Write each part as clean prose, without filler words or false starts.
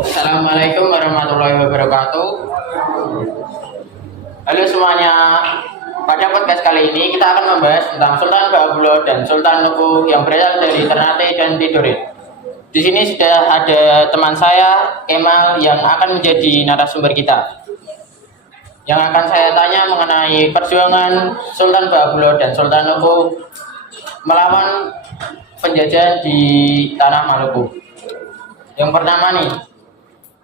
Assalamualaikum warahmatullahi wabarakatuh. Halo semuanya. Pada podcast kali ini kita akan membahas tentang Sultan Ba'abullah dan Sultan Nuku yang berasal dari Ternate dan Tidore. Di sini sudah ada teman saya, Kemal, yang akan menjadi narasumber kita. Yang akan saya tanya mengenai perjuangan Sultan Ba'abullah dan Sultan Nuku melawan penjajahan di tanah Maluku. Yang pertama nih,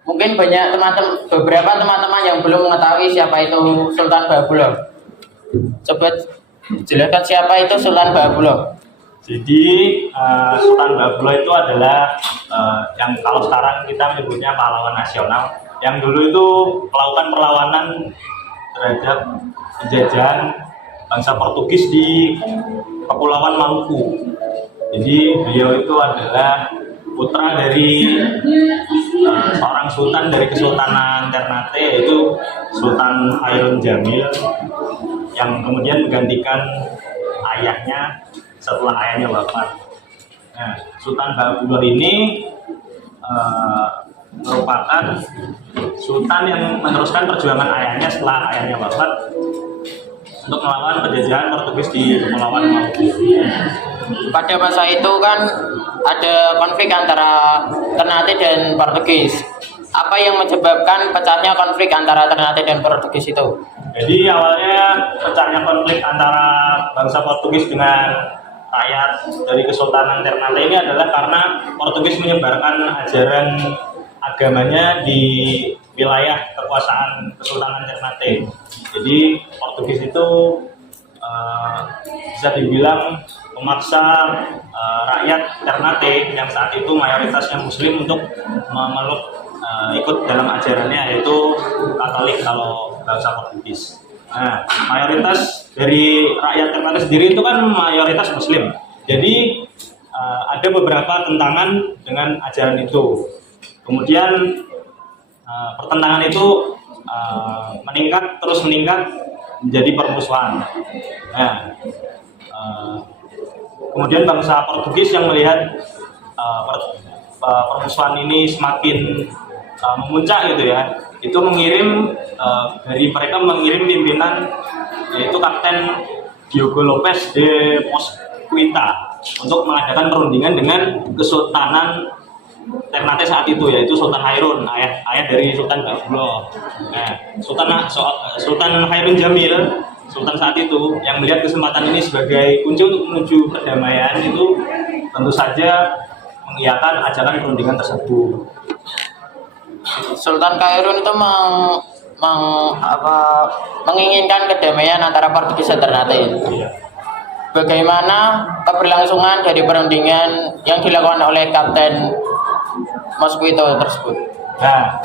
mungkin beberapa teman-teman yang belum mengetahui siapa itu Sultan Ba'abullah. Coba jelaskan siapa itu Sultan Ba'abullah. Jadi Sultan Ba'abullah itu adalah yang kalau sekarang kita menyebutnya pahlawan nasional, yang dulu itu melakukan perlawanan terhadap penjajahan bangsa Portugis di Kepulauan Maluku. Jadi beliau itu adalah putra dari seorang sultan dari Kesultanan Ternate, yaitu Sultan Hairun Jamil, yang kemudian menggantikan ayahnya setelah ayahnya wafat. Nah, Sultan Ba'abullah ini merupakan sultan yang meneruskan perjuangan ayahnya setelah ayahnya wafat untuk melawan penjajahan Portugis di Kepulauan Maluku. Pada masa itu kan ada konflik antara Ternate dan Portugis. Apa yang menyebabkan pecahnya konflik antara Ternate dan Portugis itu? Jadi awalnya pecahnya konflik antara bangsa Portugis dengan rakyat dari Kesultanan Ternate ini adalah karena Portugis menyebarkan ajaran agamanya di wilayah kekuasaan Kesultanan Ternate. Jadi Portugis itu bisa dibilang memaksa rakyat Ternate yang saat itu mayoritasnya Muslim untuk memeluk ikut dalam ajarannya, yaitu Katolik kalau bangsa Portugis. Nah, mayoritas dari rakyat Ternate sendiri itu kan mayoritas Muslim. Jadi ada beberapa tentangan dengan ajaran itu. Kemudian pertentangan itu terus meningkat menjadi permusuhan. Nah, kemudian bangsa Portugis yang melihat permusuhan ini semakin memuncak gitu ya, itu mengirim pimpinan, yaitu Kapten Diogo Lopes de Mosquita, untuk mengadakan perundingan dengan Kesultanan Ternate saat itu, yaitu Sultan Hairun, ayah dari Sultan Ba'abullah. Nah, Sultan Hairun Jamil, Sultan saat itu, yang melihat kesempatan ini sebagai kunci untuk menuju perdamaian, itu tentu saja mengiyakan ajaran perundingan tersebut. Sultan Hairun itu menginginkan kedamaian antara Portugis dan Ternate. Iya. Bagaimana keberlangsungan dari perundingan yang dilakukan oleh Kapten Mosquito tersebut? Nah,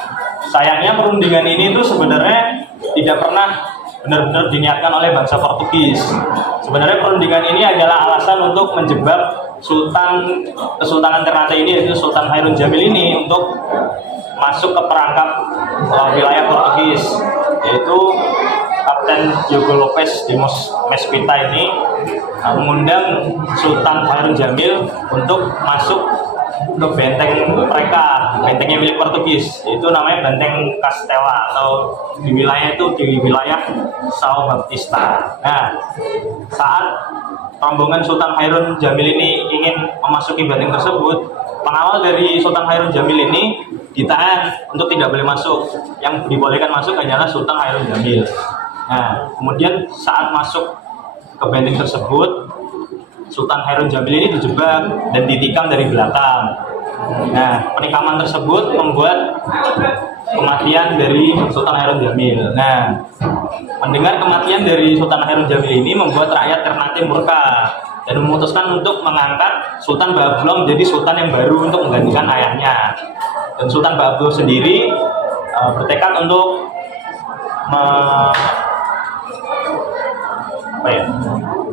sayangnya perundingan ini itu sebenarnya tidak pernah benar-benar diniatkan oleh bangsa Portugis. Sebenarnya perundingan ini adalah alasan untuk menjebak Kesultanan Ternate ini, yaitu Sultan Hairun Jamil ini, untuk masuk ke perangkap wilayah Portugis, yaitu Kapten Diogo Lopes de Mosquita ini mengundang Sultan Hairun Jamil untuk masuk ke bentengnya milik Portugis, yaitu namanya Benteng Castela, atau di wilayah São Baptista. Nah, saat rombongan Sultan Hairun Jamil ini ingin memasuki benteng tersebut, pengawal dari Sultan Hairun Jamil ini ditahan untuk tidak boleh masuk. Yang dibolehkan masuk hanyalah Sultan Hairun Jamil. Nah, kemudian saat masuk ke benteng tersebut, Sultan Hairun Jamil ini dijebak dan ditikam dari belakang. Nah, penikaman tersebut membuat kematian dari Sultan Hairun Jamil. Nah, mendengar kematian dari Sultan Hairun Jamil ini membuat rakyat Ternate murka dan memutuskan untuk mengangkat Sultan Ba'abullah menjadi sultan yang baru untuk menggantikan ayahnya. Dan Sultan Ba'abullah sendiri bertekad untuk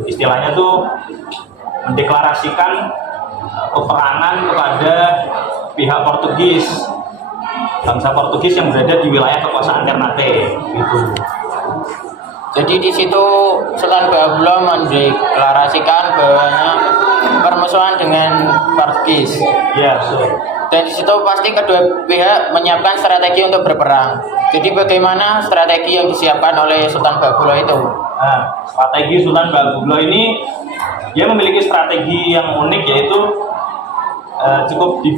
istilahnya tuh mendeklarasikan peperangan kepada pihak Portugis, bangsa Portugis yang berada di wilayah kekuasaan Ternate, gitu. Jadi di situ Sultan Ba'abullah mendeklarasikan bahwa permusuhan dengan Portugis. Ya, so. Dan di situ pasti kedua pihak menyiapkan strategi untuk berperang. Jadi bagaimana strategi yang disiapkan oleh Sultan Ba'bullah itu? Nah, strategi Sultan Ba'bullah ini dia memiliki strategi yang unik, yaitu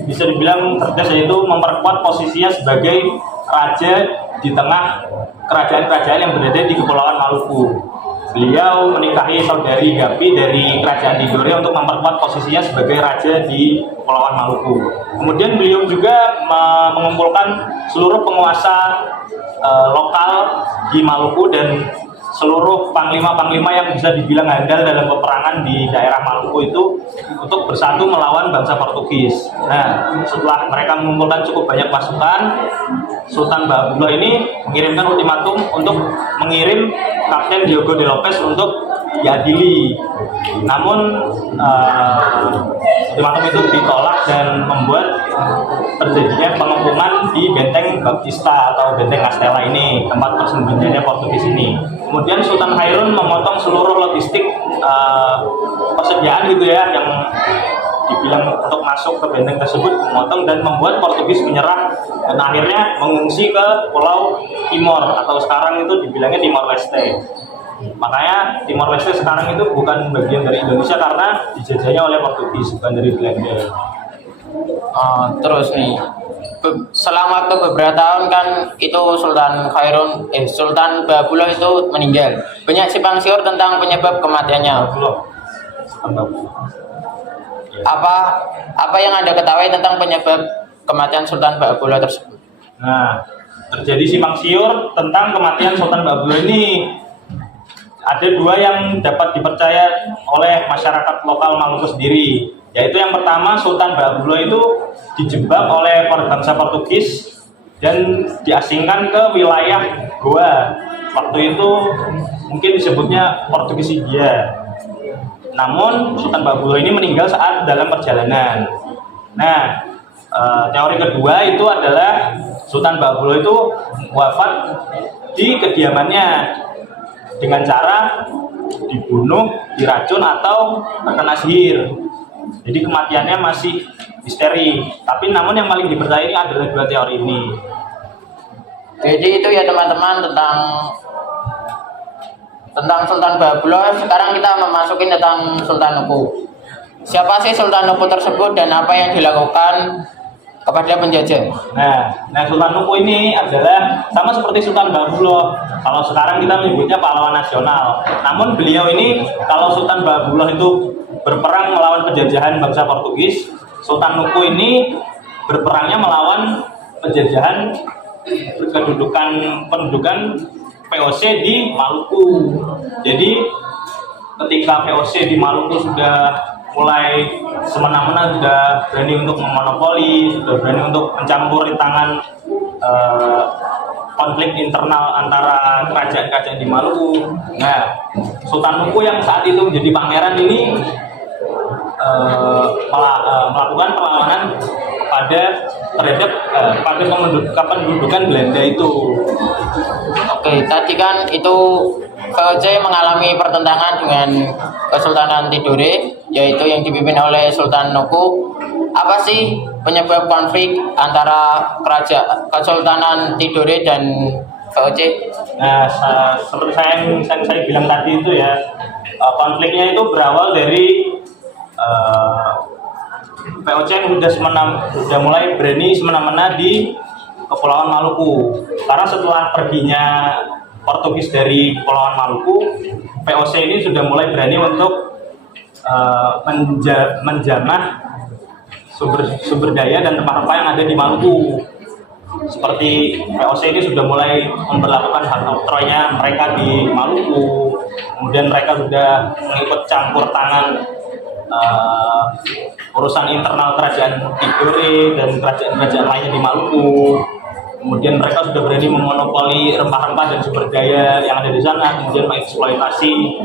bisa dibilang cerdas, yaitu memperkuat posisinya sebagai raja di tengah kerajaan-kerajaan yang berada di Kepulauan Maluku. Beliau menikahi saudari Gapi dari kerajaan Tidore untuk memperkuat posisinya sebagai raja di Kepulauan Maluku. Kemudian beliau juga mengumpulkan seluruh penguasa lokal di Maluku dan seluruh panglima-panglima yang bisa dibilang handal dalam peperangan di daerah Maluku itu untuk bersatu melawan bangsa Portugis. Nah, setelah mereka mengumpulkan cukup banyak pasukan, Sultan Ba'bullah ini mengirimkan ultimatum untuk mengirim Kapten Diogo de Lopez untuk diadili. Namun ultimatum itu ditolak dan membuat terjadinya pengepungan di benteng Baptista atau benteng Castella ini, tempat persembunyiannya Portugis ini. Kemudian Sultan Hairun memotong seluruh logistik persediaan gitu ya, yang dibilang untuk masuk ke benteng tersebut, memotong dan membuat Portugis menyerah dan akhirnya mengungsi ke Pulau Timor atau sekarang itu dibilangnya Timor Leste. Makanya Timor Leste sekarang itu bukan bagian dari Indonesia karena dijajahnya oleh Portugis, bukan dari Belanda. Terus nih, selang waktu beberapa tahun kan itu Sultan Ba'bullah itu meninggal. Banyak simpang siur tentang penyebab kematiannya. Apa yang Anda ketahui tentang penyebab kematian Sultan Ba'bullah tersebut? Nah, terjadi simpang siur tentang kematian Sultan Ba'bullah ini. Ada dua yang dapat dipercaya oleh masyarakat lokal Maluku sendiri, yaitu yang pertama, Sultan Ba'bullah itu dijebak oleh bangsa Portugis dan diasingkan ke wilayah Goa. Waktu itu mungkin disebutnya Portugis India. Namun Sultan Ba'bullah ini meninggal saat dalam perjalanan. Nah, teori kedua itu adalah Sultan Ba'bullah itu wafat di kediamannya dengan cara dibunuh, diracun, atau terkena sihir. Jadi kematiannya masih misteri. Tapi namun yang paling dipercaya ini adalah dua teori ini. Jadi itu ya teman-teman tentang Sultan Ba'bullah. Sekarang kita memasukin tentang Sultan Nuku. Siapa sih Sultan Nuku tersebut dan apa yang dilakukan kepada penjajah? Nah Sultan Nuku ini adalah sama seperti Sultan Ba'bullah. Kalau sekarang kita menyebutnya pahlawan nasional. Namun beliau ini, kalau Sultan Ba'bullah itu berperang melawan penjajahan bangsa Portugis, Sultan Nuku ini berperangnya melawan penjajahan pendudukan VOC di Maluku. Jadi ketika VOC di Maluku sudah mulai semena-mena, sudah berani untuk memonopoli, sudah berani untuk mencampuri tangan konflik internal antara kerajaan-kerajaan di Maluku. Nah, Sultan Nuku yang saat itu menjadi pangeran ini melakukan perlawanan terhadap kependudukan Belanda itu. Oke, tadi kan itu VOC mengalami pertentangan dengan Kesultanan Tidore, yaitu yang dipimpin oleh Sultan Nuku. Apa sih penyebab konflik antara Kesultanan Tidore dan VOC? Nah, seperti saya bilang tadi itu ya, konfliknya itu berawal dari VOC yang sudah mulai berani semena-mena di Kepulauan Maluku. Karena setelah perginya Portugis dari Kepulauan Maluku, VOC ini sudah mulai berani untuk menjamah sumber daya dan rempah-rempah yang ada di Maluku. Seperti VOC ini sudah mulai memperlakukan hak oktroynya mereka di Maluku. Kemudian mereka sudah mengikut campur tangan urusan internal kerajaan Tidore dan kerajaan-kerajaan lainnya di Maluku. Kemudian mereka sudah berani memonopoli rempah-rempah dan sumber daya yang ada di sana, kemudian mengeksploitasi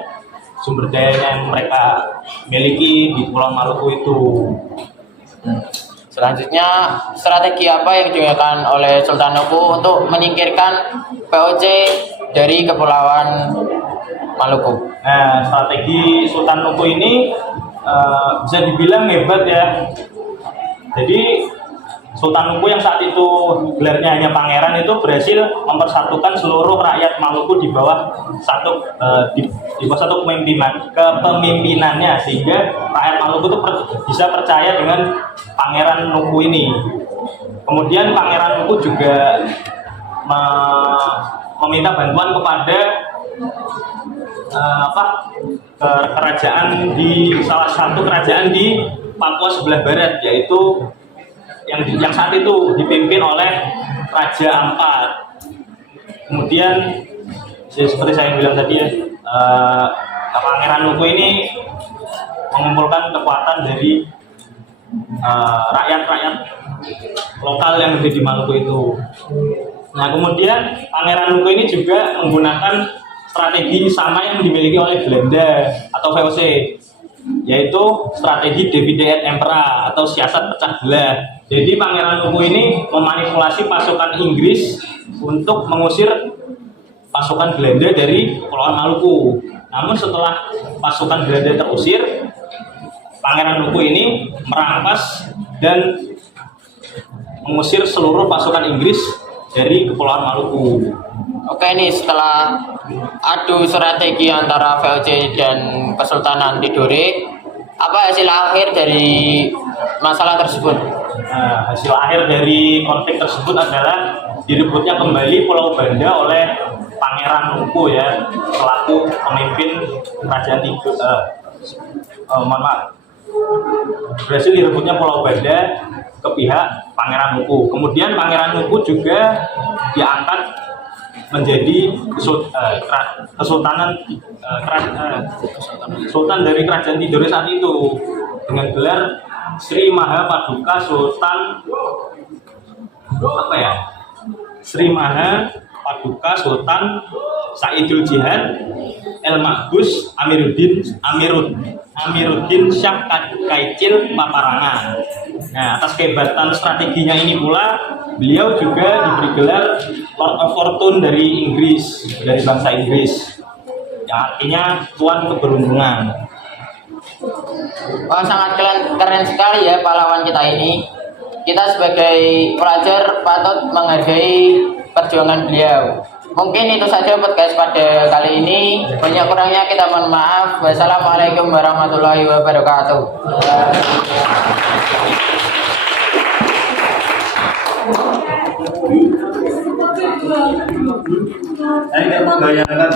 sumber daya yang mereka miliki di Pulau Maluku itu. Selanjutnya, strategi apa yang digunakan oleh Sultan Nuku untuk menyingkirkan VOC dari Kepulauan Maluku? Nah, strategi Sultan Nuku ini bisa dibilang hebat ya. Jadi Sultan Nuku yang saat itu gelarnya hanya pangeran itu berhasil mempersatukan seluruh rakyat Maluku di bawah di bawah satu kepemimpinannya, sehingga rakyat Maluku itu bisa percaya dengan Pangeran Nuku ini. Kemudian Pangeran Nuku juga meminta bantuan kepada kerajaan di salah satu kerajaan di Papua sebelah barat, yaitu yang saat itu dipimpin oleh Raja Ampat. Kemudian seperti saya bilang tadi ya, Pangeran Nuku ini mengumpulkan kekuatan dari rakyat-rakyat lokal yang ada di Maluku itu. Nah, kemudian Pangeran Nuku ini juga menggunakan strategi sama yang dimiliki oleh Belanda atau VOC, yaitu strategi Divided Impera atau siasat pecah belah. Jadi Pangeran Nuku ini memanipulasi pasukan Inggris untuk mengusir pasukan Belanda dari Kepulauan Maluku. Namun setelah pasukan Belanda terusir, Pangeran Nuku ini merampas dan mengusir seluruh pasukan Inggris dari Kepulauan Maluku. Oke, nih setelah adu strategi antara VOC dan Kesultanan Tidore, apa hasil akhir dari masalah tersebut? Nah, hasil akhir dari konflik tersebut adalah direbutnya kembali Pulau Banda oleh Pangeran Nuku ya, selaku pemimpin kerajaan berhasil direbutnya Pulau Banda ke pihak Pangeran Nuku. Kemudian Pangeran Nuku juga diangkat menjadi Sultan dari Kerajaan Tidore saat itu dengan gelar Sri Maha Paduka Sultan Sri Maha Paduka Sultan Saidul Jihad El Makbus Amiruddin Syah Kaicil Paparangan. Nah, atas kehebatan strateginya ini pula beliau juga diberi gelar Lord of Fortune dari Inggris, dari bangsa Inggris, yang artinya tuan keberuntungan. Wah, sangat keren sekali ya pahlawan kita ini. Kita sebagai pelajar patut menghargai perjuangan beliau. Mungkin itu saja podcast pada kali ini. Banyak kurangnya kita mohon maaf. Wassalamualaikum warahmatullahi wabarakatuh. Saya tidak membayangkan